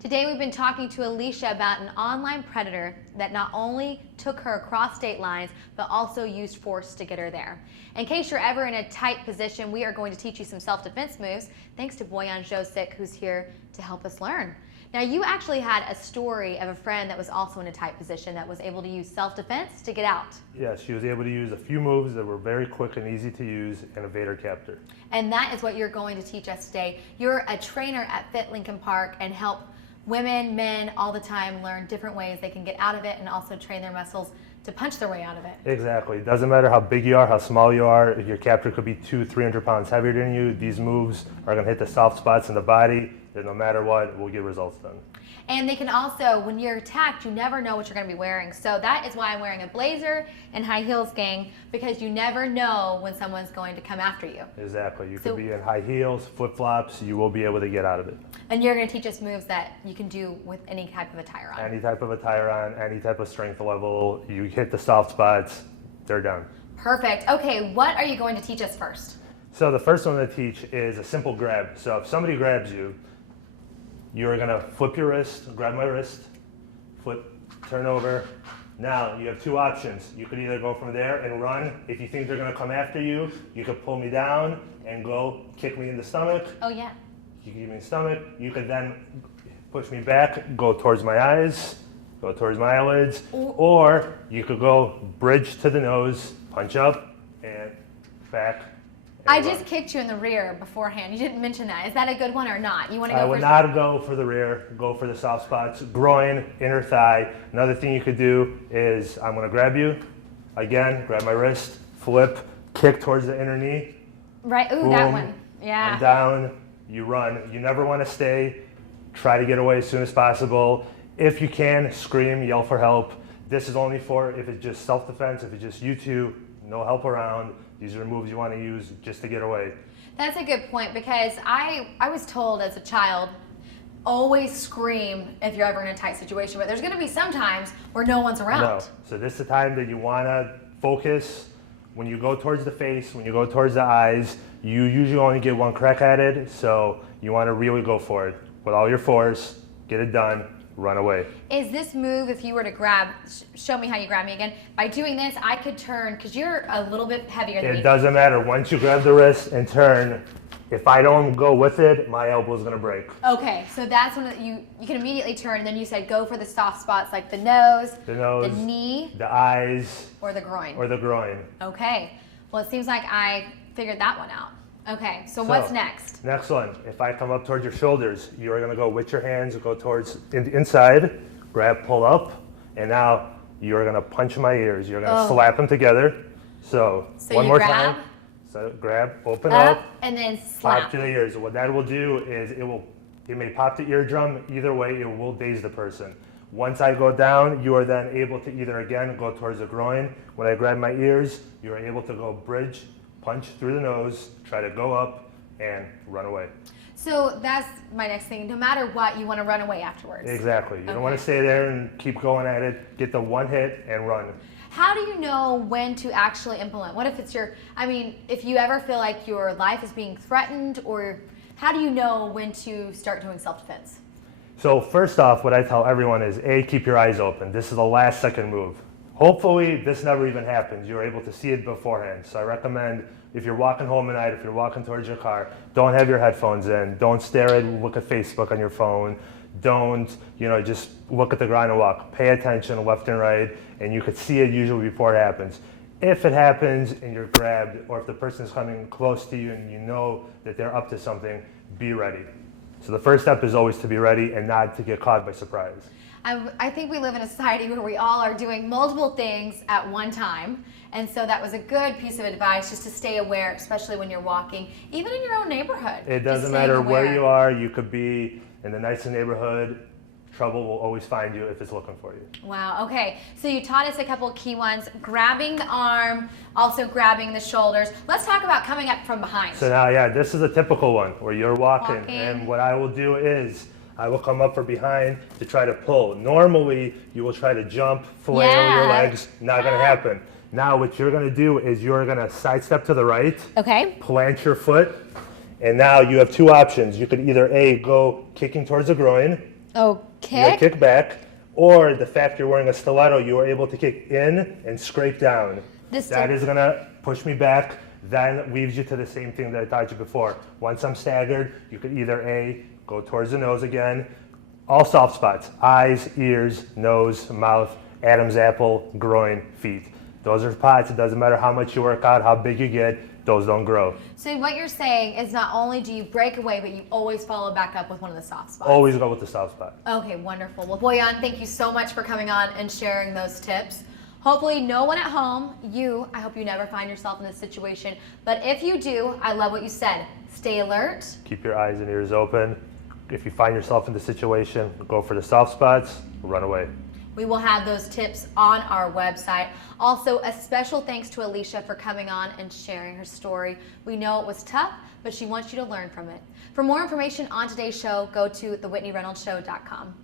Today we've been talking to Alicia about an online predator that not only took her across state lines, but also used force to get her there. In case you're ever in a tight position, we are going to teach you some self-defense moves, thanks to Boyan Josic, who's here to help us learn. Now, you actually had a story of a friend that was also in a tight position that was able to use self-defense to get out. Yes, she was able to use a few moves that were very quick and easy to use and evade her captor. And that is what you're going to teach us today. You're a trainer at Fit Lincoln Park and help women, men, all the time learn different ways they can get out of it and also train their muscles to punch their way out of it. Exactly. It doesn't matter how big you are, how small you are. If your captor could be 200-300 pounds heavier than you, these moves are going to hit the soft spots in the body that no matter what will get results done. And they can also, when you're attacked, you never know what you're going to be wearing. So that is why I'm wearing a blazer and high heels, gang, because you never know when someone's going to come after you. Exactly. You could be in high heels, flip-flops, you will be able to get out of it. And you're going to teach us moves that you can do with any type of attire on. Any type of attire on, any type of strength level, you hit the soft spots, they're done. Perfect. Okay, what are you going to teach us first? So the first one to teach is a simple grab. So if somebody grabs you, you're gonna flip your wrist, grab my wrist, flip, turn over. Now you have two options. You could either go from there and run. If you think they're gonna come after you, you could pull me down and go kick me in the stomach. Oh yeah. You can give me the stomach. You could then push me back, go towards my eyes, go towards my eyelids, or you could go bridge to the nose, punch up and back. I just kicked you in the rear beforehand. You didn't mention that. Is that a good one or not? You want to go I would not go for the rear, go for the soft spots, groin, inner thigh. Another thing you could do is I'm gonna grab you, again, grab my wrist, flip, kick towards the inner knee. Right, ooh, boom, that one, yeah. I'm down, you run. You never wanna stay, try to get away as soon as possible. If you can, scream, yell for help. This is only for if it's just self-defense, if it's just you two, no help around. These are the moves you want to use just to get away. That's a good point because I was told as a child, always scream if you're ever in a tight situation, but there's going to be some times where no one's around. No. So this is the time that you want to focus. When you go towards the face, when you go towards the eyes, you usually only get one crack at it, so you want to really go for it. With all your force, get it done, run away. Is this move, if you were to grab, show me how you grab me again. By doing this, I could turn, because you're a little bit heavier than me. It doesn't matter. Once you grab the wrist and turn, if I don't go with it, my elbow's gonna break. Okay, so that's when you can immediately turn, and then you said go for the soft spots like the nose, the knee, the eyes, or the groin. Okay, well it seems like I figured that one out. Okay, so what's next? Next one, if I come up towards your shoulders, you are gonna go with your hands, go towards inside, grab, pull up, and now you're gonna punch my ears. You're gonna slap them together. So one more time. So grab, open up, and then slap. Pop to the ears. What that will do is it may pop the eardrum. Either way, it will daze the person. Once I go down, you are then able to either again go towards the groin. When I grab my ears, you are able to go bridge, punch through the nose, try to go up, and run away. So that's my next thing. No matter what, you want to run away afterwards. Exactly. You don't want to stay there and keep going at it. Get the one hit and run. How do you know when to actually implement? What if it's if you ever feel like your life is being threatened, or how do you know when to start doing self-defense? So first off, what I tell everyone is, A, keep your eyes open. This is the last second move. Hopefully this never even happens. You're able to see it beforehand. So I recommend if you're walking home at night, if you're walking towards your car, don't have your headphones in. Don't stare at, look at Facebook on your phone. Don't, just look at the ground and walk. Pay attention left and right, and you could see it usually before it happens. If it happens and you're grabbed, or if the person is coming close to you and you know that they're up to something, be ready. So the first step is always to be ready and not to get caught by surprise. I think we live in a society where we all are doing multiple things at one time. And so that was a good piece of advice, just to stay aware, especially when you're walking, even in your own neighborhood. It doesn't matter where you are. You could be in the nicest neighborhood. Trouble will always find you if it's looking for you. Wow, okay. So you taught us a couple key ones, grabbing the arm, also grabbing the shoulders. Let's talk about coming up from behind. So now, this is a typical one where you're walking. And what I will do is I will come up from behind to try to pull. Normally, you will try to jump, flail your legs. Not gonna happen. Now what you're gonna do is you're gonna sidestep to the right. Okay. Plant your foot. And now you have two options. You could either A, go kicking towards the groin, Oh, You gotta kick? kick back, or the fact you're wearing a stiletto, you are able to kick in and scrape down. That is gonna push me back, then leaves you to the same thing that I taught you before. Once I'm staggered, you could either A, go towards the nose again, all soft spots, eyes, ears, nose, mouth, Adam's apple, groin, feet. Those are spots, it doesn't matter how much you work out, how big you get, those don't grow. So what you're saying is not only do you break away, but you always follow back up with one of the soft spots. Always go with the soft spot. Okay, wonderful. Well, Boyan, thank you so much for coming on and sharing those tips. Hopefully no one at home, I hope you never find yourself in this situation. But if you do, I love what you said. Stay alert. Keep your eyes and ears open. If you find yourself in the situation, go for the soft spots, run away. We will have those tips on our website. Also, a special thanks to Alicia for coming on and sharing her story. We know it was tough, but she wants you to learn from it. For more information on today's show, go to thewhitneyreynoldshow.com.